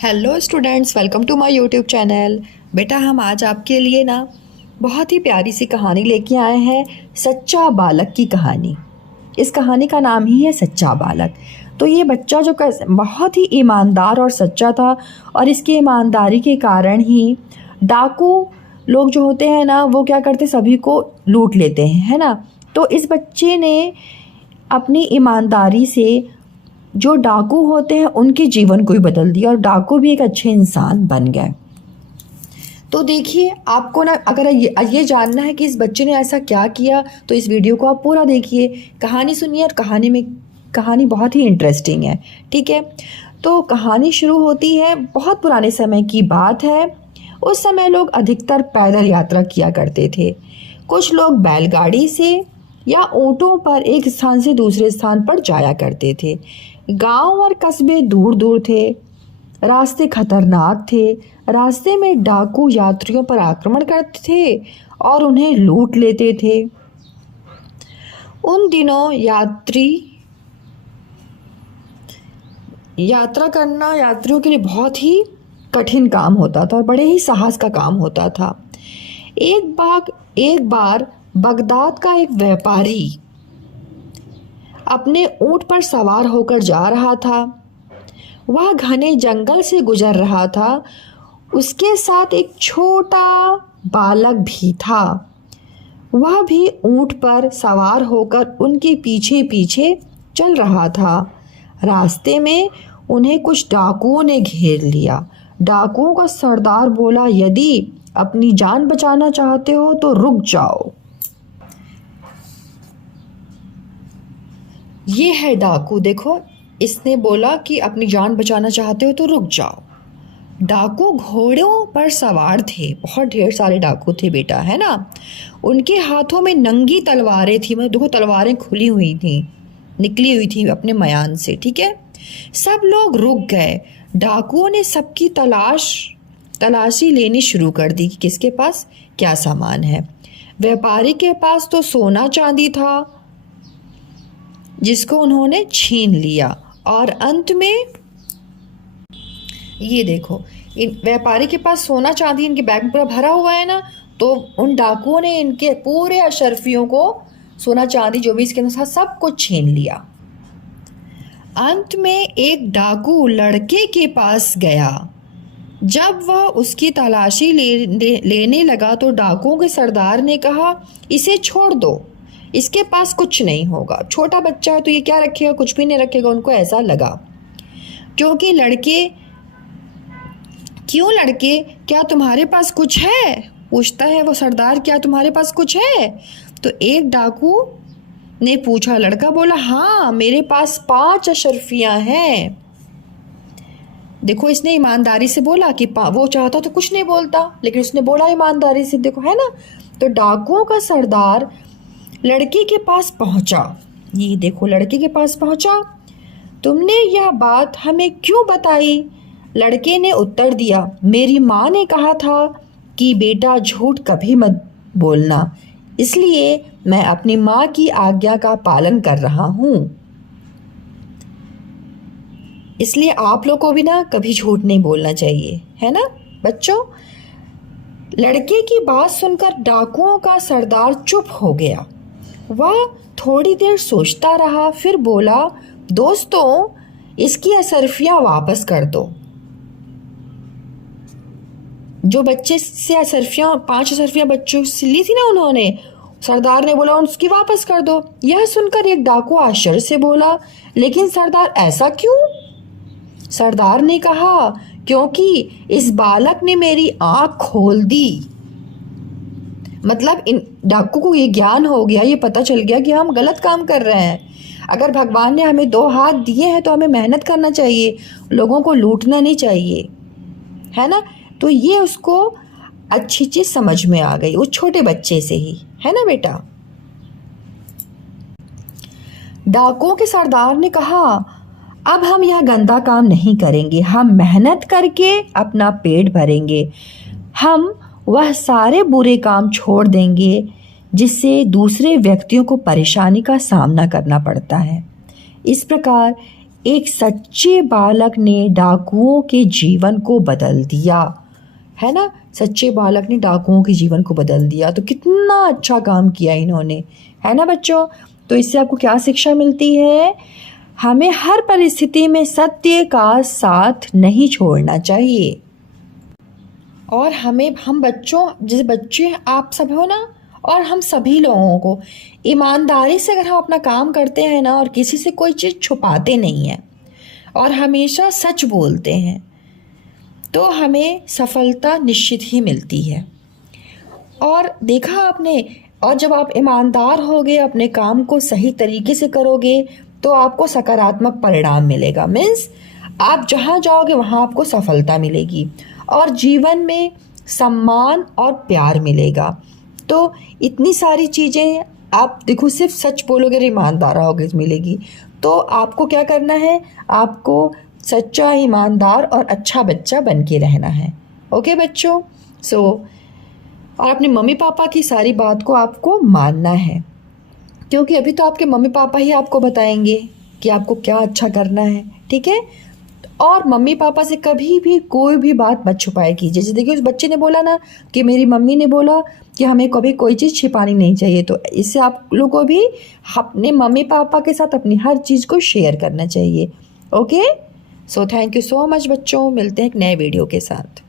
Hello students, welcome to my YouTube channel. बेटा, हम आज आपके लिए ना बहुत ही प्यारी सी कहानी लेके आए हैं, सच्चा बालक की कहानी। इस कहानी का नाम ही है सच्चा बालक। तो ये बच्चा जो बहुत ही ईमानदार और सच्चा था, और इसकी ईमानदारी के कारण ही डाकू लोग जो होते हैं ना, वो क्या करते, सभी को लूट लेते हैं, है ना। तो इस बच्चे ने अपनी ईमानदारी से जो डाकू होते हैं उनके जीवन को ही बदल दिया, और डाकू भी एक अच्छे इंसान बन गए। तो देखिए, आपको ना अगर ये जानना है कि इस बच्चे ने ऐसा क्या किया, तो इस वीडियो को आप पूरा देखिए, कहानी सुनिए। और कहानी बहुत ही इंटरेस्टिंग है, ठीक है। तो कहानी शुरू होती है, बहुत पुराने समय की बात है। उस समय लोग अधिकतर पैदल यात्रा किया करते थे। कुछ लोग बैलगाड़ी से या ऊँटों पर एक स्थान से दूसरे स्थान पर जाया करते थे। गांव और कस्बे दूर दूर थे, रास्ते खतरनाक थे। रास्ते में डाकू यात्रियों पर आक्रमण करते थे और उन्हें लूट लेते थे। उन दिनों यात्रा करना यात्रियों के लिए बहुत ही कठिन काम होता था और बड़े ही साहस का काम होता था। एक बार बगदाद का एक व्यापारी अपने ऊंट पर सवार होकर जा रहा था। वह घने जंगल से गुजर रहा था। उसके साथ एक छोटा बालक भी था। वह भी ऊंट पर सवार होकर उनके पीछे पीछे चल रहा था। रास्ते में उन्हें कुछ डाकुओं ने घेर लिया। डाकुओं का सरदार बोला, यदि अपनी जान बचाना चाहते हो तो रुक जाओ। ये है डाकू, देखो, इसने बोला कि अपनी जान बचाना चाहते हो तो रुक जाओ। डाकू घोड़ों पर सवार थे, बहुत ढेर सारे डाकू थे बेटा, है ना। उनके हाथों में नंगी तलवारें थी, मतलब देखो तलवारें खुली हुई थी, निकली हुई थी अपने मयान से, ठीक है। सब लोग रुक गए। डाकुओं ने सबकी तलाशी लेनी शुरू कर दी कि किसके पास क्या सामान है। व्यापारी के पास तो सोना चांदी था, जिसको उन्होंने छीन लिया। और अंत में ये देखो, इन व्यापारी के पास सोना चांदी इनके बैग में पूरा भरा हुआ है ना, तो उन डाकुओं ने इनके पूरे अशरफियों को सोना चांदी जो भी इसके अंदर था सब कुछ छीन लिया। अंत में एक डाकू लड़के के पास गया। जब वह उसकी तलाशी लेने लगा तो डाकुओं के सरदार ने कहा, इसे छोड़ दो, इसके पास कुछ नहीं होगा। छोटा बच्चा है तो ये क्या रखेगा, कुछ भी नहीं रखेगा। उनको ऐसा लगा, क्योंकि लड़के क्या तुम्हारे पास कुछ है, पूछता है वो सरदार, क्या तुम्हारे पास कुछ है। तो एक डाकू ने पूछा। लड़का बोला, हाँ, मेरे पास 5 अशरफियां हैं। देखो, इसने ईमानदारी से बोला कि वो चाहता तो कुछ नहीं बोलता, लेकिन उसने बोला ईमानदारी से, देखो, है ना। तो डाकुओं का सरदार लड़के के पास पहुंचा। ये देखो, लड़के के पास पहुंचा। तुमने यह बात हमें क्यों बताई? लड़के ने उत्तर दिया, मेरी माँ ने कहा था कि बेटा झूठ कभी मत बोलना, इसलिए मैं अपनी माँ की आज्ञा का पालन कर रहा हूँ। इसलिए आप लोग को भी ना कभी झूठ नहीं बोलना चाहिए, है ना बच्चों। लड़के की बात सुनकर डाकुओं का सरदार चुप हो गया। वह थोड़ी देर सोचता रहा, फिर बोला, दोस्तों, इसकी अशरफियां वापस कर दो। जो बच्चे से 5 अशरफियां बच्चों से ली थी ना उन्होंने, सरदार ने बोला उसकी वापस कर दो। यह सुनकर एक डाकू आश्चर्य से बोला, लेकिन सरदार, ऐसा क्यों? सरदार ने कहा, क्योंकि इस बालक ने मेरी आंख खोल दी। मतलब इन डाकू को ये ज्ञान हो गया, ये पता चल गया कि हम गलत काम कर रहे हैं। अगर भगवान ने हमें 2 हाथ दिए हैं तो हमें मेहनत करना चाहिए, लोगों को लूटना नहीं चाहिए, है ना। तो ये उसको अच्छी चीज़ समझ में आ गई, उस छोटे बच्चे से ही, है ना बेटा। डाकुओं के सरदार ने कहा, अब हम यह गंदा काम नहीं करेंगे, हम मेहनत करके अपना पेट भरेंगे। हम वह सारे बुरे काम छोड़ देंगे जिससे दूसरे व्यक्तियों को परेशानी का सामना करना पड़ता है। इस प्रकार एक सच्चे बालक ने डाकुओं के जीवन को बदल दिया, है ना। सच्चे बालक ने डाकुओं के जीवन को बदल दिया, तो कितना अच्छा काम किया इन्होंने, है ना बच्चों। तो इससे आपको क्या शिक्षा मिलती है? हमें हर परिस्थिति में सत्य का साथ नहीं छोड़ना चाहिए। और हम बच्चों, जैसे बच्चे आप सब हो ना, और हम सभी लोगों को ईमानदारी से अगर हम अपना काम करते हैं ना, और किसी से कोई चीज़ छुपाते नहीं हैं और हमेशा सच बोलते हैं, तो हमें सफलता निश्चित ही मिलती है। और देखा आपने, और जब आप ईमानदार होगे, अपने काम को सही तरीके से करोगे, तो आपको सकारात्मक परिणाम मिलेगा। मीन्स आप जहाँ जाओगे वहाँ आपको सफलता मिलेगी और जीवन में सम्मान और प्यार मिलेगा। तो इतनी सारी चीज़ें आप देखो, सिर्फ सच बोलोगे और ईमानदार रहोगे मिलेगी। तो आपको क्या करना है? आपको सच्चा, ईमानदार और अच्छा बच्चा बन के रहना है। ओके बच्चों। और अपने मम्मी पापा की सारी बात को आपको मानना है, क्योंकि अभी तो आपके मम्मी पापा ही आपको बताएंगे कि आपको क्या अच्छा करना है, ठीक है। और मम्मी पापा से कभी भी कोई भी बात मत छुपाए कीजिए। जैसे देखिए, उस बच्चे ने बोला ना कि मेरी मम्मी ने बोला कि हमें कभी कोई चीज़ छिपानी नहीं चाहिए, तो इससे आप लोगों को भी अपने मम्मी पापा के साथ अपनी हर चीज़ को शेयर करना चाहिए। Okay, so thank you so much बच्चों, मिलते हैं एक नए वीडियो के साथ।